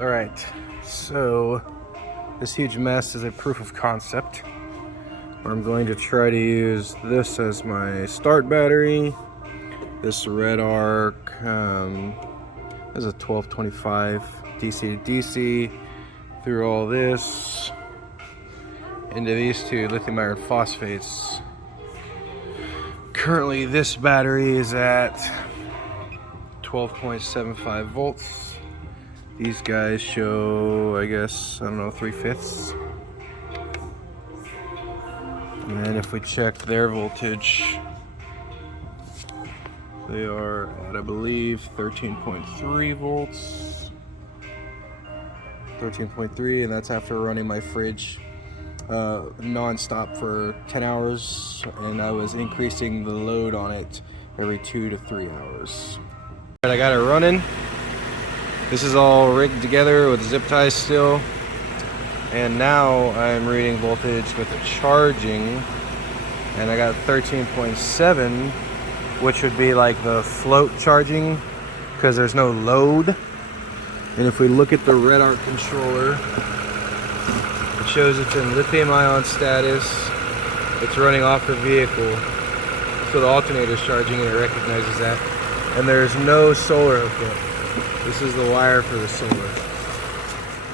Alright, so this huge mess is a proof of concept where I'm going to try to use this as my start battery. This red arc is a 1225 DC to DC through all this into these two lithium iron phosphates. Currently this battery is at 12.75 volts. These guys show, I guess, I don't know, 3/5. And then if we check their voltage, they are at, I believe, 13.3 volts. 13.3, and that's after running my fridge non-stop for 10 hours, and I was increasing the load on it every 2 to 3 hours. I got it running. This is all rigged together with zip ties still, and now I'm reading voltage with the charging, and I got 13.7, which would be like the float charging because there's no load. And if we look at the red arc controller, it shows it's in lithium ion status. It's running off the vehicle, so the alternator's charging and it recognizes that. And there's no solar hookup. This is the wire for the solar.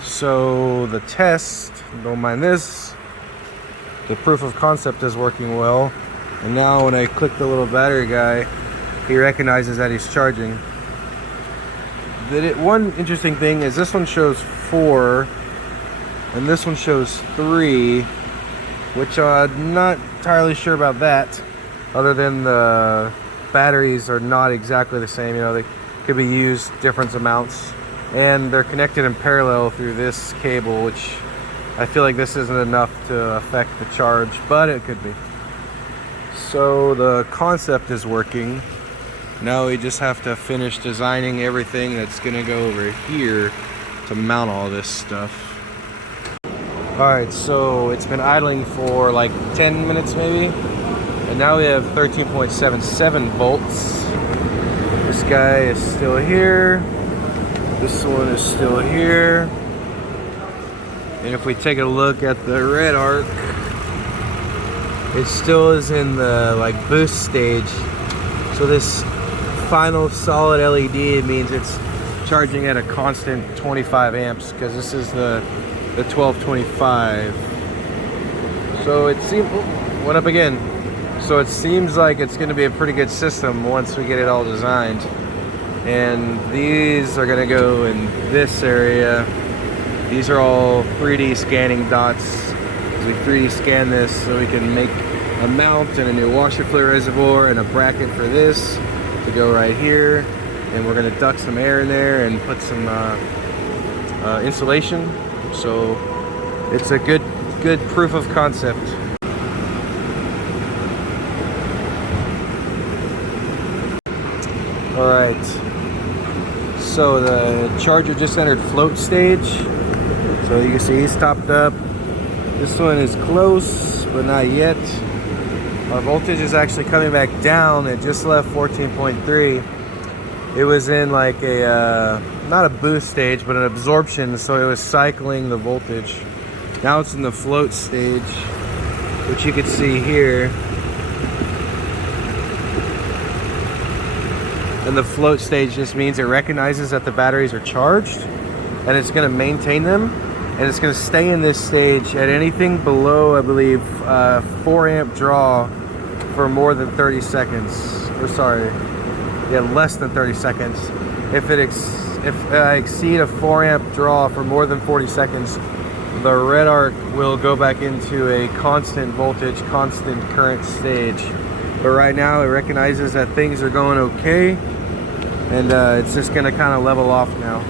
So the test, don't mind this, the proof of concept is working well. And now when I click the little battery guy, he recognizes that he's charging. One interesting thing is this one shows 4 and this one shows 3, which I'm not entirely sure about that, other than the batteries are not exactly the same. You know, they could be used different amounts, and they're connected in parallel through this cable, which I feel like this isn't enough to affect the charge, but it could be. So the concept is working. Now we just have to finish designing everything that's gonna go over here to mount all this stuff. Alright, so it's been idling for like 10 minutes maybe, and now we have 13.77 volts. This guy is still here. This one is still here. And if we take a look at the red arc, it still is in the like boost stage. So this final solid LED means it's charging at a constant 25 amps because this is the 1225. So it seems, went up again. So it seems like it's going to be a pretty good system once we get it all designed. And these are going to go in this area. These are all 3D scanning dots. So we 3D scan this so we can make a mount and a new washer fluid reservoir and a bracket for this to go right here. And we're going to duct some air in there and put some insulation. So it's a good proof of concept. Alright, so the charger just entered float stage. So you can see he's topped up. This one is close, but not yet. Our voltage is actually coming back down. It just left 14.3. It was in like a, not a boost stage, but an absorption, so it was cycling the voltage. Now it's in the float stage, which you can see here. And the float stage just means it recognizes that the batteries are charged, and it's going to maintain them, and it's going to stay in this stage at anything below, I believe, 4 amp draw for more than 30 seconds. Or sorry, yeah, less than 30 seconds. If I exceed a 4 amp draw for more than 40 seconds, the red arc will go back into a constant voltage, constant current stage. But right now it recognizes that things are going okay, and it's just gonna kind of level off now.